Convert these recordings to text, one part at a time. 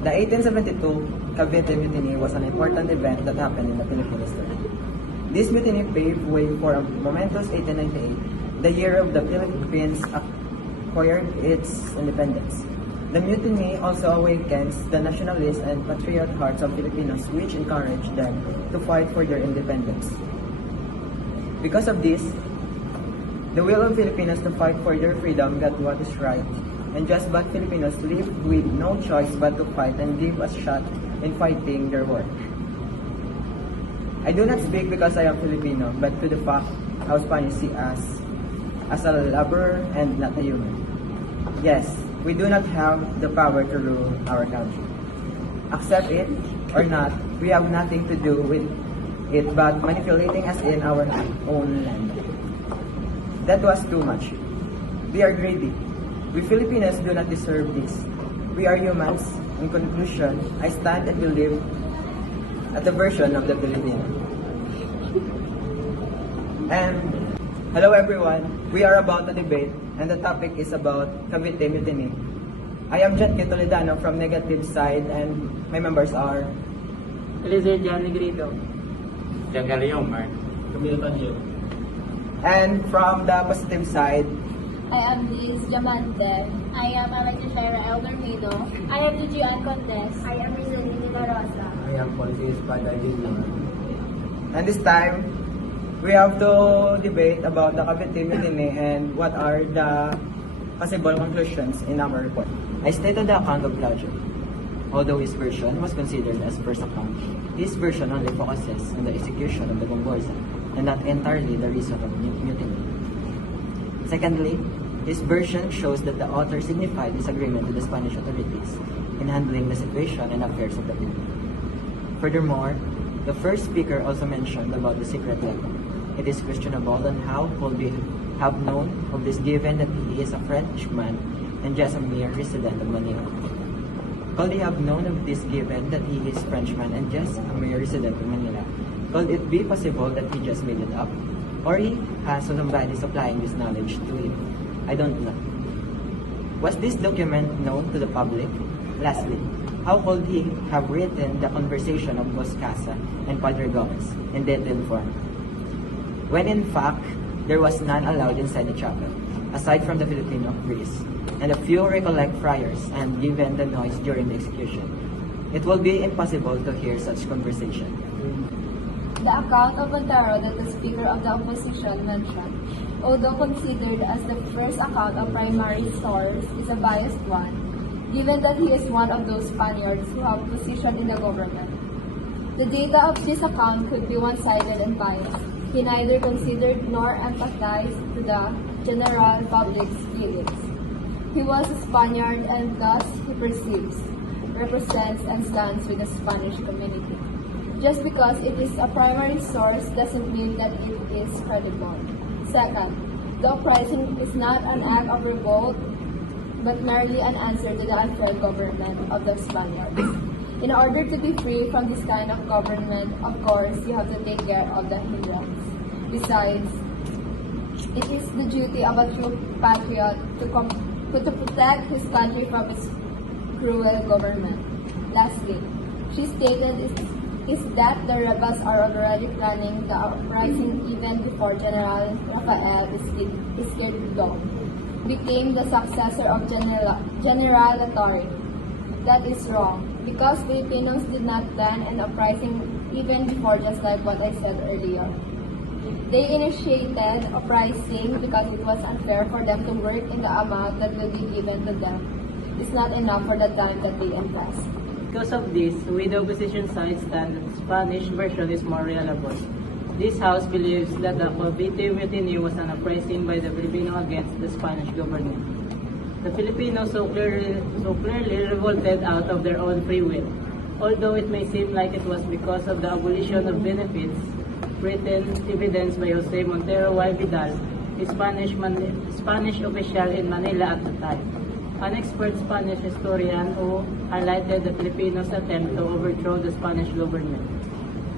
The 1872 Cavite Mutiny was an important event that happened in the Philippine history. This mutiny paved way for a momentous 1898, the year of the Philippines acquired its independence. The mutiny also awakens the nationalist and patriot hearts of Filipinos, which encouraged them to fight for their independence. Because of this, the will of Filipinos to fight for their freedom got what is right, and just but Filipinos lived with no choice but to fight and give a shot in fighting their war. I do not speak because I am Filipino, but to the fact how Spanish see us as a laborer and not a human. Yes, we do not have the power to rule our country. Accept it or not, we have nothing to do with it but manipulating us in our own land. That was too much. We are greedy. We Filipinos do not deserve this. We are humans. In conclusion, I stand and believe at the version of the Filipino. And hello everyone, we are about to debate and the topic is about Cavite Mutiny. I am Jann Toledano from negative side and my members are Eleazer, Jann, Negrido. Leomert Tianga. And from the positive side, I am Diamante. I am Shyra Dormido. I am Jugie Ann Condes. I am Rizalyn Rosa. I am Espada Jr. and this time, we have to debate about the Cavite Mutiny and what are the possible conclusions in our report. I stated the account of Leomert. Although his version was considered as first account, his version only focuses on the execution of the Gomborza and not entirely the reason of mutiny. Secondly, his version shows that the author signified disagreement with the Spanish authorities in handling the situation and affairs of the people. Furthermore, the first speaker also mentioned about the secret letter. It is questionable on how could we have known of this given that he is a Frenchman and just a mere resident of Manila. Could he have known of this given that he is Frenchman and just a mere resident of Manila? Could it be possible that he just made it up? Or he has somebody supplying this knowledge to him? I don't know. Was this document known to the public? Lastly, how could he have written the conversation of Boscasa and Padre Gomez in detailed form, when in fact there was none allowed inside the chapel, aside from the Filipino priest and a few recollect friars, and given the noise during the execution, it will be impossible to hear such conversation. The account of Montero that the Speaker of the Opposition mentioned, although considered as the first account of primary source, is a biased one, given that he is one of those Spaniards who have position in the government. The data of this account could be one-sided and biased. He neither considered nor empathized to the general public's feelings. He was a Spaniard and thus he perceives, represents, and stands with the Spanish community. Just because it is a primary source doesn't mean that it is credible. Second, the uprising is not an act of revolt, but merely an answer to the unfair government of the Spaniards. In order to be free from this kind of government, of course, you have to take care of the hindrance. Besides, it is the duty of a true patriot to protect his country from its cruel government. Lastly, she stated is that the rebels are already planning the uprising even before General Rafael Izquierdo became the successor of General Torre. That is wrong, because Filipinos did not plan an uprising even before, just like what I said earlier. They initiated uprising because it was unfair for them to work in the amount that will be given to them. It's not enough for the time that they invest. Because of this, we the opposition side stand that the Spanish version is more reliable. This House believes that the Cavite Mutiny was an uprising by the Filipino against the Spanish government. The Filipinos so clearly revolted out of their own free will, although it may seem like it was because of the abolition of benefits, written evidence by Jose Montero y Vidal, a Spanish official in Manila at the time, an expert Spanish historian who highlighted the Filipinos' attempt to overthrow the Spanish government.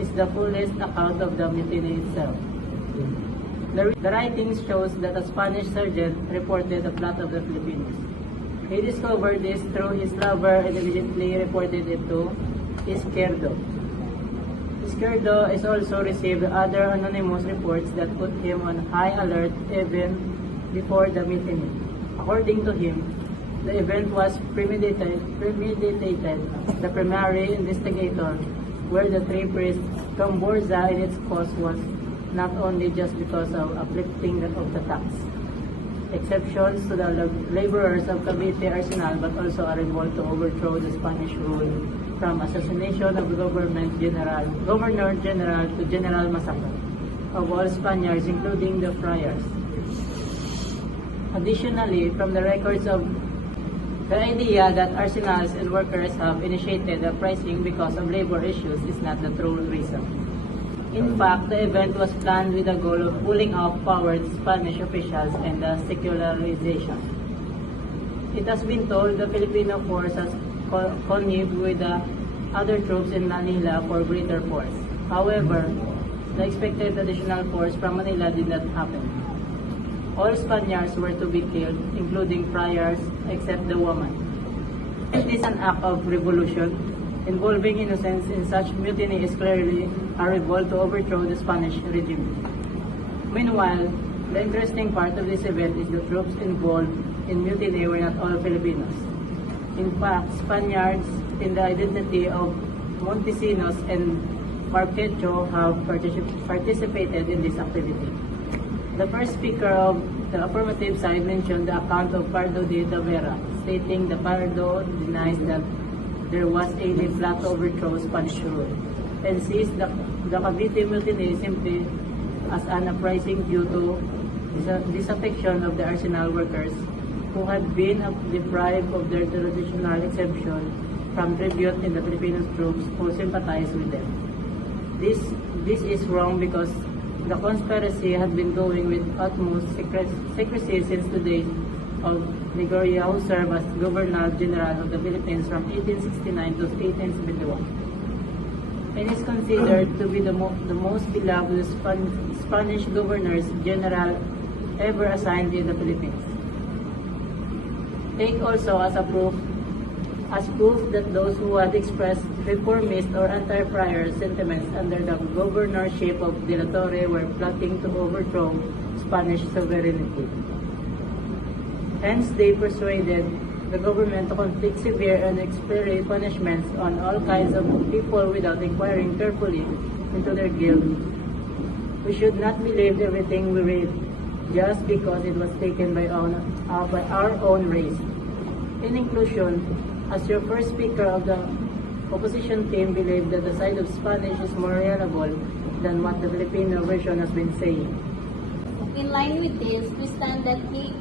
Is the fullest account of the mutiny itself. The writings shows that a Spanish sergeant reported the plot of the Filipinos. He discovered this through his lover and immediately reported it to Izquierdo. Izquierdo has also received other anonymous reports that put him on high alert even before the mutiny. According to him, the event was premeditated. The primary investigator were the three priests. Camborza in its cause was not only just because of uplifting of the tax, exceptions to the laborers of Cavite Arsenal, but also a revolt to overthrow the Spanish rule, from assassination of the Governor General to general massacre of all Spaniards, including the friars. Additionally, from the records of the idea that arsenals and workers have initiated the uprising because of labor issues is not the true reason. In fact, the event was planned with the goal of pulling off power to Spanish officials and the secularization. It has been told the Filipino force has connived with the other troops in Manila for greater force. However, the expected additional force from Manila did not happen. All Spaniards were to be killed, including friars, except the woman. It is an act of revolution. Involving innocents in such mutiny is clearly a revolt to overthrow the Spanish regime. Meanwhile, the interesting part of this event is the troops involved in mutiny were not all Filipinos. In fact, Spaniards in the identity of Montesinos and Marquecho have participated in this activity. The first speaker of the affirmative side mentioned the account of Pardo de Tavera, stating that Pardo denies that there was any plot to overthrow Spanish rule, and sees the Cavite mutiny simply as an uprising due to disaffection of the arsenal workers who had been deprived of their traditional exemption from tribute in the Filipino troops who sympathized with them. This is wrong because the conspiracy had been going with utmost secrecy since the days of Negrido, who served as Governor General of the Philippines from 1869 to 1871, and is considered to be the most beloved Spanish governors general ever assigned in the Philippines. Take also as proof that those who had expressed reformist or anti-friar sentiments under the governorship of Dela were plotting to overthrow Spanish sovereignty. Hence, they persuaded the government to inflict severe and exemplary punishments on all kinds of people without inquiring carefully into their guilt. We should not believe everything we read just because it was taken by our own race. In conclusion, as your first speaker of the opposition team believed that the side of Spanish is more reliable than what the Filipino version has been saying. In line with this, we stand that the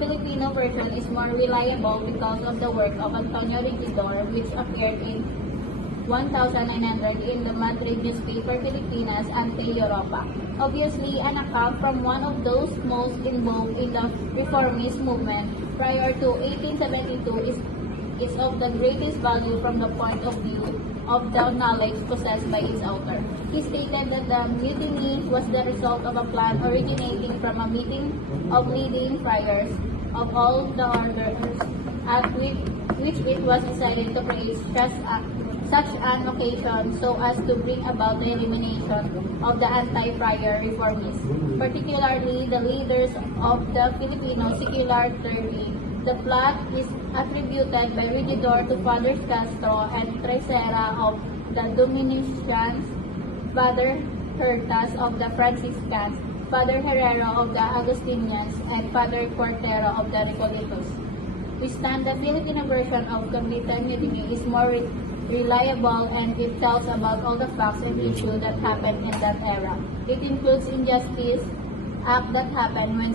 Filipino version is more reliable because of the work of Antonio Regidor, which appeared in 1900 in the Madrid newspaper Filipinas Ante Europa. Obviously, an account from one of those most involved in the reformist movement prior to 1872 is of the greatest value from the point of view of the knowledge possessed by its author. He stated that the mutiny was the result of a plan originating from a meeting of leading friars of all the orders, at which it was decided to create such an occasion so as to bring about the elimination of the anti-friar reformists, particularly the leaders of the Filipino secular clergy. The plot is attributed by Regidor to Fathers Castro and Tresera of the Dominicians, Father Hertas of the Franciscans, Father Herrero of the Agustinians, and Father Cortero of the Recolletos. We stand the Filipino version of Cavite mutiny is more reliable, and it tells about all the facts and issues that happened in that era. It includes injustice act that happened when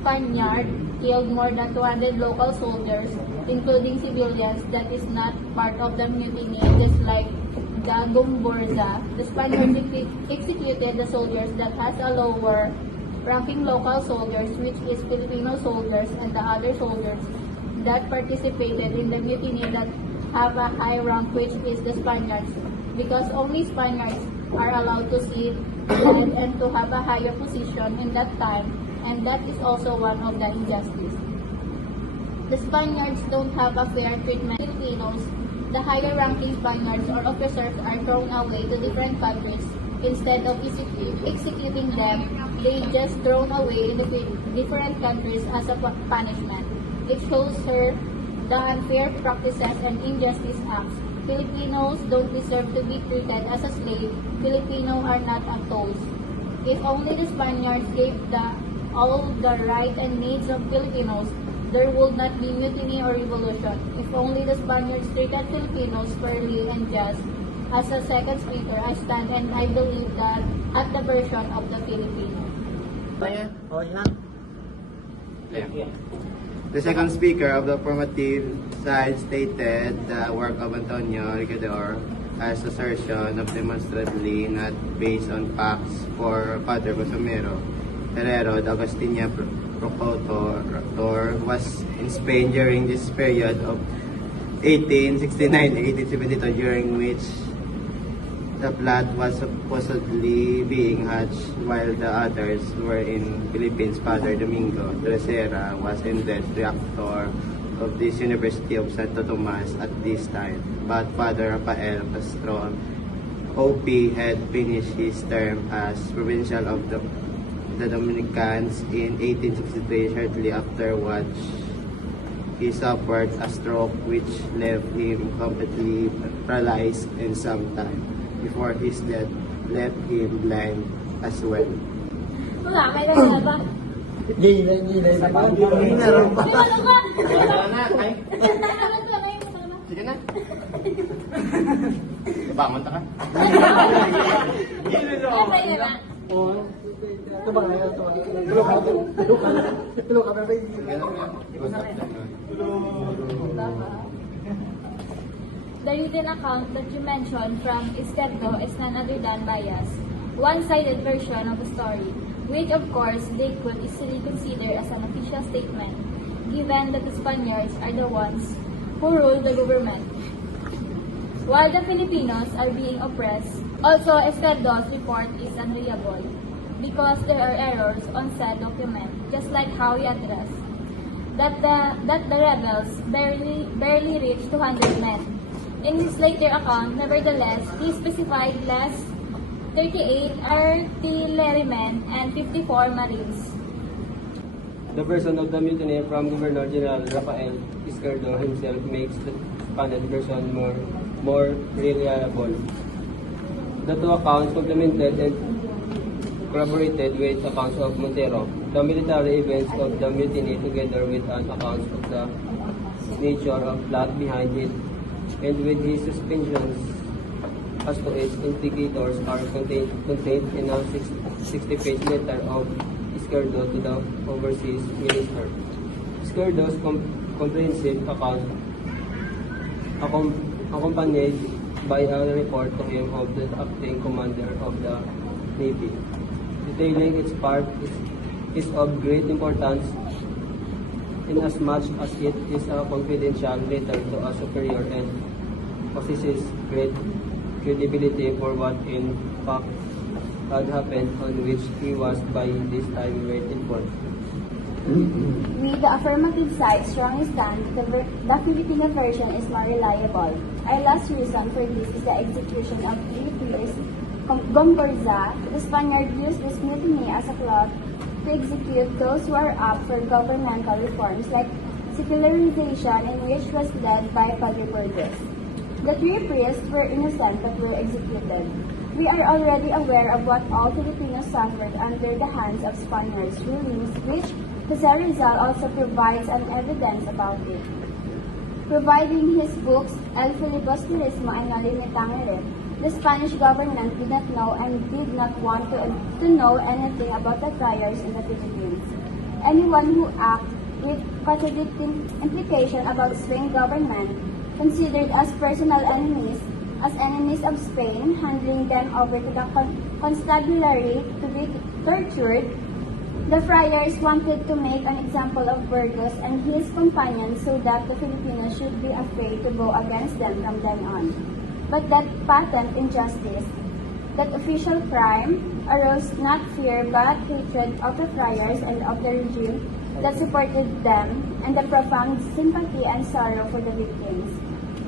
Spaniard killed more than 200 local soldiers, including civilians that is not part of the mutiny, just like Gagumburza. The Spaniards executed the soldiers that has a lower ranking local soldiers, which is Filipino soldiers, and the other soldiers that participated in the mutiny that have a high rank, which is the Spaniards, because only Spaniards are allowed to sit and to have a higher position in that time, and that is also one of the injustice. the Spaniards don't have a fair treatment of Filipinos, the higher-ranking Spaniards or officers are thrown away to different countries. Instead of executing them, they just thrown away in the different countries as a punishment. It shows her the unfair practices and injustice acts. Filipinos don't deserve to be treated as a slave. Filipinos are not a toys. If only the Spaniards gave all the right and needs of Filipinos, there would not be mutiny or revolution. If only the Spaniards treated Filipinos fairly and just. As a second speaker, I stand and I believe that at the version of the Filipino. The second speaker of the formative side stated the work of Antonio Ricardo as assertion of demonstrably not based on facts for Father Cosomero Herrero, the Agustina Procurator, was in Spain during this period of 1869-1872, during which the plot was supposedly being hatched while the others were in Philippines. Father Domingo Tresera was indeed rector of this University of Santo Tomas at this time, but Father Rafael Castro OP had finished his term as provincial of the Dominicans in 1863. Shortly afterwards, he suffered a stroke which left him completely paralyzed, and sometime before his death left him blind as well. Wala, may gano'n ba? Gila. Meron pa. Sige na. Bangon ta ka. The written account that you mentioned from Esquerdo is none other than biased, one-sided version of the story, which of course they could easily consider as an official statement, given that the Spaniards are the ones who rule the government, while the Filipinos are being oppressed. Also, Esquerdo's report is unreliable, because there are errors on said document, just like how he addressed that the rebels barely reached 200 men. In his later account, nevertheless, he specified less 38 artillerymen and 54 marines. The version of the mutiny from Governor General Rafael Esquerdo himself makes the Spanish version more reliable. The two accounts complemented and corroborated with accounts of Montero. The military events of the mutiny, together with an account of the nature of plot behind it, and with his suspicions as to its indicators, are contained in a 60-page letter of Esquerdo to the overseas minister. Esquerdo's comprehensive account, accompanied by a report to him of the acting commander of the Navy, detailing its part, is of great importance inasmuch as it is a confidential letter to a superior and possesses great credibility for what in fact had happened, on which he was by this time well informed. We, the affirmative side, strongly stand the Filipino version is more reliable. Our last reason for this is the execution of Filipinos Gomborza. The Spaniard used this mutiny as a plot to execute those who are up for governmental reforms like secularization, in which was led by Padre Burgos. The three priests were innocent but were executed. We are already aware of what all Filipinos suffered under the hands of Spaniards' rulings, which Jose Rizal also provides an evidence about it, providing his books El Filibusterismo and Leomert. The Spanish government did not know and did not want to know anything about the friars in the Philippines. Anyone who acts with contradicting implication about Spain government, considered as personal enemies, as enemies of Spain, handing them over to the constabulary to be tortured. The friars wanted to make an example of Burgos and his companions so that the Filipinos should be afraid to go against them from then on. But that patent injustice, that official crime, arose not fear but hatred of the friars and of the regime, that supported them and the profound sympathy and sorrow for the victims.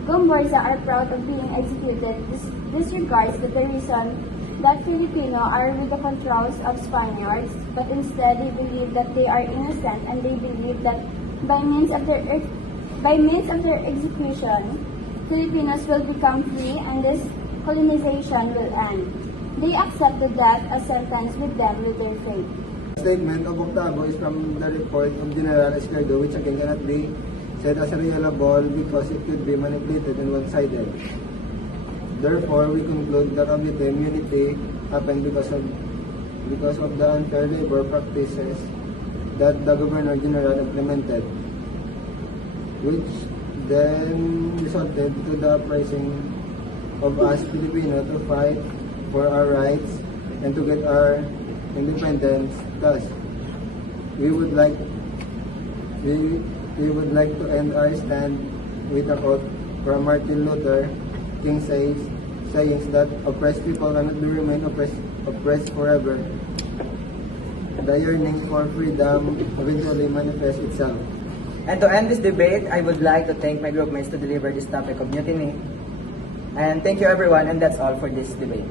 Gomborza are proud of being executed. This disregards the reason that Filipino are with the controls of Spaniards, but instead they believe that they are innocent, and they believe that by means of their execution, Filipinos will become free and this colonization will end. They accept the death as sentence with them with their fate. Statement of Octavo is from the report of General Esquerdo, which again cannot be said as reliable because it could be manipulated and one-sided. Therefore, we conclude that Cavite immunity happened because of the unfair labor practices that the Governor General implemented, which then resulted to the uprising of us Filipino to fight for our rights and to get our independence. Thus, we would like to end our stand with a quote from Martin Luther King sayings that oppressed people cannot be remain oppressed forever. The yearning for freedom eventually manifests itself. And to end this debate, I would like to thank my groupmates to deliver this topic of mutiny. And thank you everyone, and that's all for this debate.